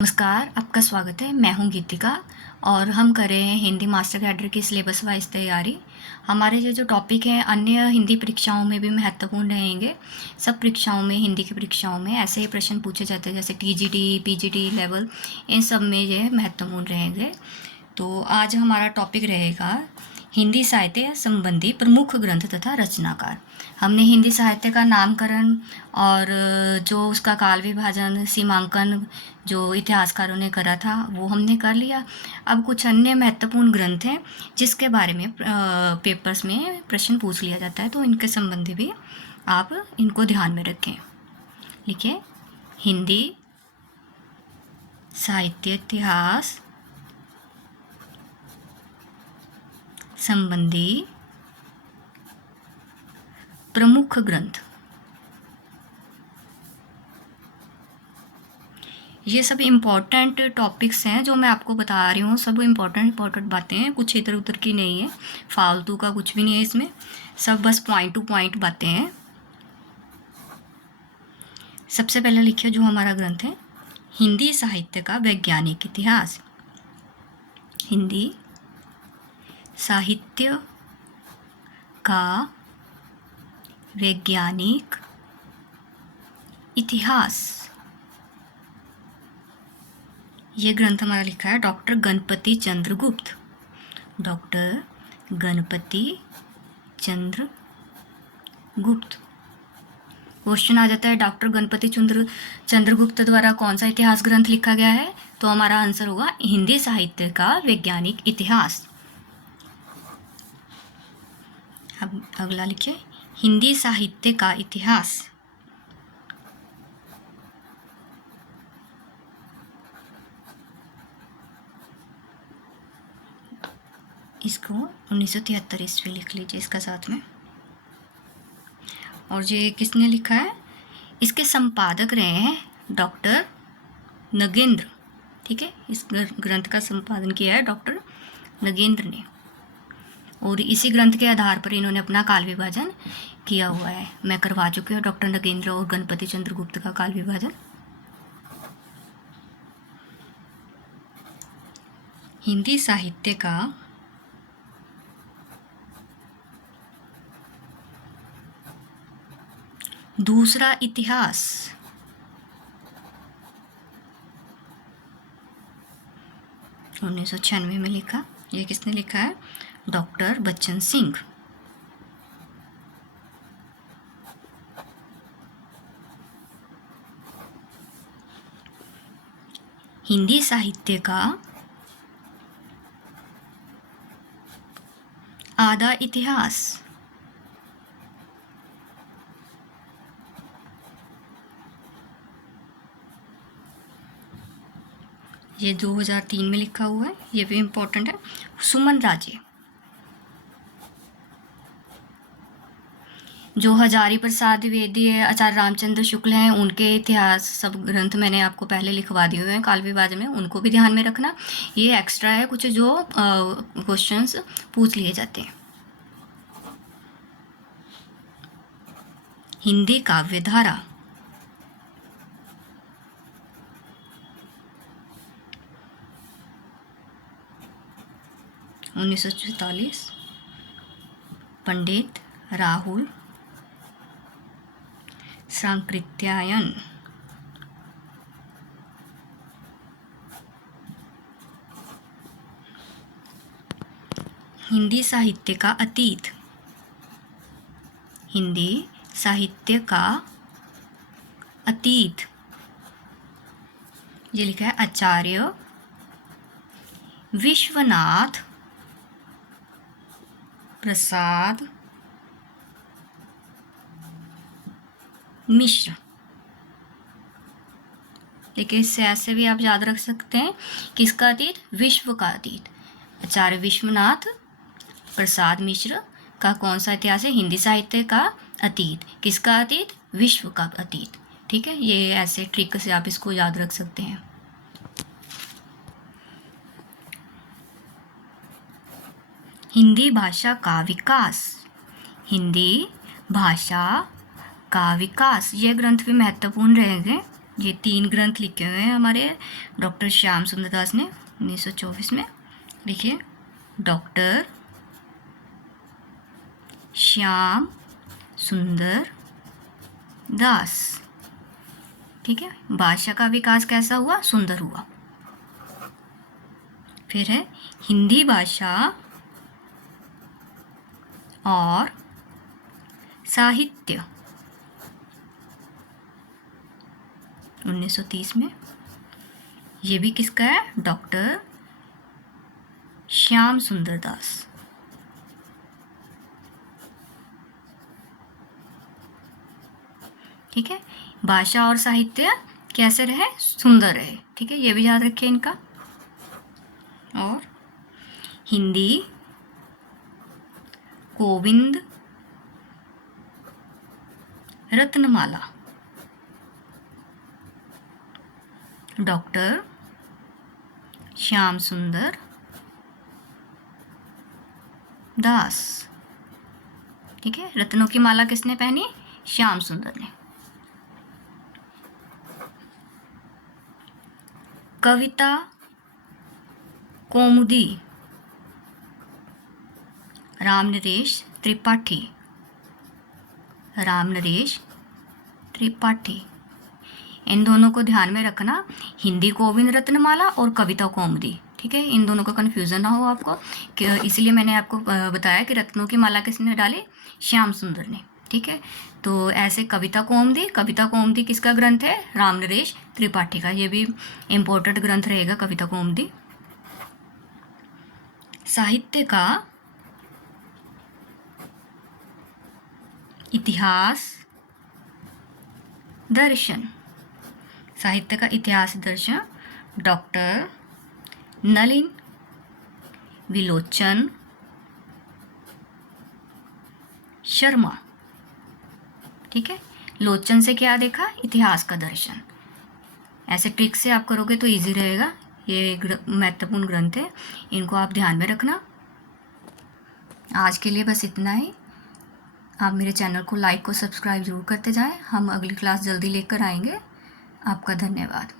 नमस्कार, आपका स्वागत है। मैं हूं गीतिका और हम कर रहे हैं हिंदी मास्टर कैडर की सिलेबस वाइज तैयारी। हमारे ये जो टॉपिक हैं अन्य हिंदी परीक्षाओं में भी महत्वपूर्ण रहेंगे। सब परीक्षाओं में, हिंदी की परीक्षाओं में ऐसे ही प्रश्न पूछे जाते हैं जैसे टीजीटी, पीजीटी लेवल, इन सब में ये महत्वपूर्ण रहेंगे। तो आज हमारा टॉपिक रहेगा हिंदी साहित्य संबंधी प्रमुख ग्रंथ तथा रचनाकार। हमने हिंदी साहित्य का नामकरण और जो उसका काल विभाजन, सीमांकन जो इतिहासकारों ने करा था वो हमने कर लिया। अब कुछ अन्य महत्वपूर्ण ग्रंथ हैं जिसके बारे में पेपर्स में प्रश्न पूछ लिया जाता है, तो इनके संबंधी भी आप इनको ध्यान में रखें। लिखिए, हिंदी साहित्य इतिहास संबंधी प्रमुख ग्रंथ। ये सब इम्पॉर्टेंट टॉपिक्स हैं जो मैं आपको बता रही हूँ। सब इम्पॉर्टेंट बातें हैं, कुछ इधर उधर की नहीं है, फालतू का कुछ भी नहीं है इसमें, सब बस पॉइंट टू पॉइंट बातें हैं। सबसे पहले लिखिए जो हमारा ग्रंथ है, हिंदी साहित्य का वैज्ञानिक इतिहास। हिंदी साहित्य का वैज्ञानिक इतिहास। ये ग्रंथ हमारा लिखा है डॉक्टर गणपति चंद्र गुप्त। डॉक्टर गणपति चंद्र गुप्त। क्वेश्चन आ जाता है डॉक्टर गणपति चंद्रगुप्त द्वारा कौन सा इतिहास ग्रंथ लिखा गया है, तो हमारा आंसर होगा हिंदी साहित्य का वैज्ञानिक इतिहास। अब अगला लिखिए, हिंदी साहित्य का इतिहास। इसको 1973 ईस्वी लिख लीजिए इसका साथ में। और ये किसने लिखा है, इसके संपादक रहे हैं डॉक्टर नगेंद्र। ठीक है, इस ग्रंथ का संपादन किया है डॉक्टर नगेंद्र ने, और इसी ग्रंथ के आधार पर इन्होंने अपना काल विभाजन किया हुआ है। मैं करवा चुकी हूँ डॉक्टर नगेंद्र और गणपति चंद्रगुप्त का काल विभाजन। हिंदी साहित्य का दूसरा इतिहास। 1996 में लिखा। ये किसने लिखा है, डॉक्टर बच्चन सिंह। हिंदी साहित्य का आधा इतिहास। ये 2003 में लिखा हुआ है, ये भी इम्पोर्टेंट है। सुमन राजे, जो हजारी प्रसाद द्विवेदी है, आचार्य रामचंद्र शुक्ल हैं, उनके इतिहास सब ग्रंथ मैंने आपको पहले लिखवा दिए हुए हैं काल विभाजन में, उनको भी ध्यान में रखना। ये एक्स्ट्रा है कुछ जो क्वेश्चंस पूछ लिए जाते हैं। हिंदी काव्य धारा। उन्नीस सौ 44, पंडित राहुल सांकृत्यायन। हिंदी साहित्य का अतीत। हिंदी साहित्य का अतीत, ये लिखा है आचार्य विश्वनाथ प्रसाद मिश्र। देखिए, इससे ऐसे भी आप याद रख सकते हैं, किसका अतीत, विश्व का अतीत। आचार्य विश्वनाथ प्रसाद मिश्र का कौन सा इतिहास है, हिंदी साहित्य का अतीत। किसका अतीत, विश्व का अतीत। ठीक है, ये ऐसे ट्रिक से आप इसको याद रख सकते हैं। हिंदी भाषा का विकास। हिंदी भाषा का विकास, ये ग्रंथ भी महत्वपूर्ण रहेंगे। ये 3 ग्रंथ लिखे हुए हैं हमारे डॉक्टर श्याम सुंदर दास ने 1924 में। देखिए, डॉक्टर श्याम सुंदर दास। ठीक है, भाषा का विकास कैसा हुआ? सुंदर हुआ। फिर है हिंदी भाषा और साहित्य 1930 में। ये भी किसका है? डॉक्टर श्याम सुंदर दास। ठीक है, भाषा और साहित्य कैसे रहे? सुंदर रहे। ठीक है, ये भी याद रखिए इनका। और हिंदी गोविंद रत्नमाला डॉक्टर श्याम सुंदर दास। ठीक है, रत्नों की माला किसने पहनी? श्याम सुंदर ने। कविता कौमुदी रामनरेश त्रिपाठी। रामनरेश त्रिपाठी, इन दोनों को ध्यान में रखना। हिंदी गोविंद रत्नमाला और कविता कौमुदी। ठीक है, इन दोनों का कन्फ्यूज़न ना हो आपको, कि इसलिए मैंने आपको बताया कि रत्नों की माला किसने डाली? श्याम सुंदर ने। ठीक है, तो ऐसे कविता कौमुदी किसका ग्रंथ है? रामनरेश त्रिपाठी का। ये भी इम्पोर्टेंट ग्रंथ रहेगा कविता कौमुदी। साहित्य का इतिहास दर्शन। साहित्य का इतिहास दर्शन डॉक्टर नलिन विलोचन शर्मा। ठीक है, लोचन से क्या देखा? इतिहास का दर्शन। ऐसे ट्रिक से आप करोगे तो इजी रहेगा। ये महत्वपूर्ण ग्रंथ है, इनको आप ध्यान में रखना। आज के लिए बस इतना ही। आप मेरे चैनल को लाइक और सब्सक्राइब जरूर करते जाएं। हम अगली क्लास जल्दी लेकर आएंगे। आपका धन्यवाद।